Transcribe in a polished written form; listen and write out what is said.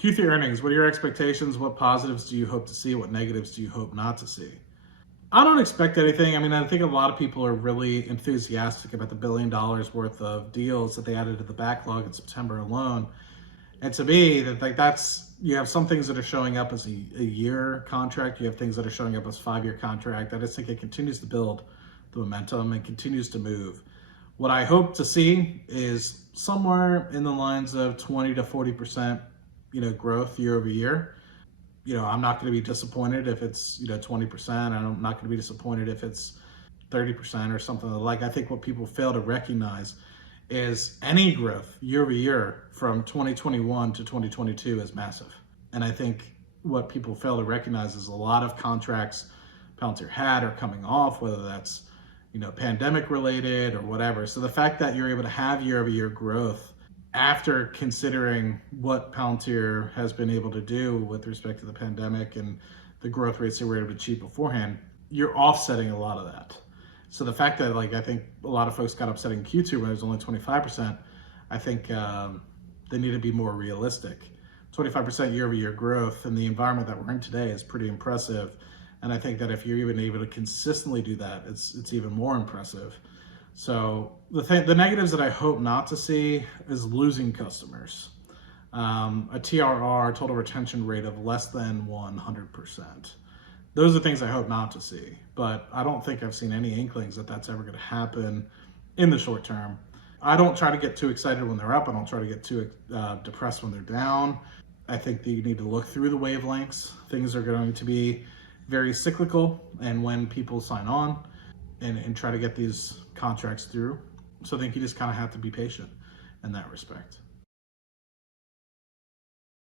Q3 earnings, what are your expectations? What positives do you hope to see? What negatives do you hope not to see? I don't expect anything. I mean, I think a lot of people are really enthusiastic about the $1 billion worth of deals that they added to the backlog in September alone. And to me, you have some things that are showing up as a year contract. You have things that are showing up as 5-year contract. I just think it continues to build the momentum and continues to move. What I hope to see is somewhere in the lines of 20 to 40%, growth year over year. I'm not going to be disappointed if it's, 20%. I'm not going to be disappointed if it's 30% or something like. I think what people fail to recognize is any growth year over year from 2021 to 2022 is massive. And I think what people fail to recognize is a lot of contracts Palantir had are coming off, whether that's, pandemic related or whatever. So the fact that you're able to have year over year growth after considering what Palantir has been able to do with respect to the pandemic and the growth rates they were able to achieve beforehand, you're offsetting a lot of that. So the fact that I think a lot of folks got upset in Q2 when it was only 25%, I think they need to be more realistic. 25% year over year growth in the environment that we're in today is pretty impressive. And I think that if you're even able to consistently do that, it's even more impressive. So the negatives that I hope not to see is losing customers. A TRR, total retention rate, of less than 100%. Those are things I hope not to see, but I don't think I've seen any inklings that that's ever going to happen in the short term. I don't try to get too excited when they're up. I don't try to get too depressed when they're down. I think that you need to look through the wavelengths. Things are going to be very cyclical, and when people sign on and try to get these contracts through. So I think you just kind of have to be patient in that respect.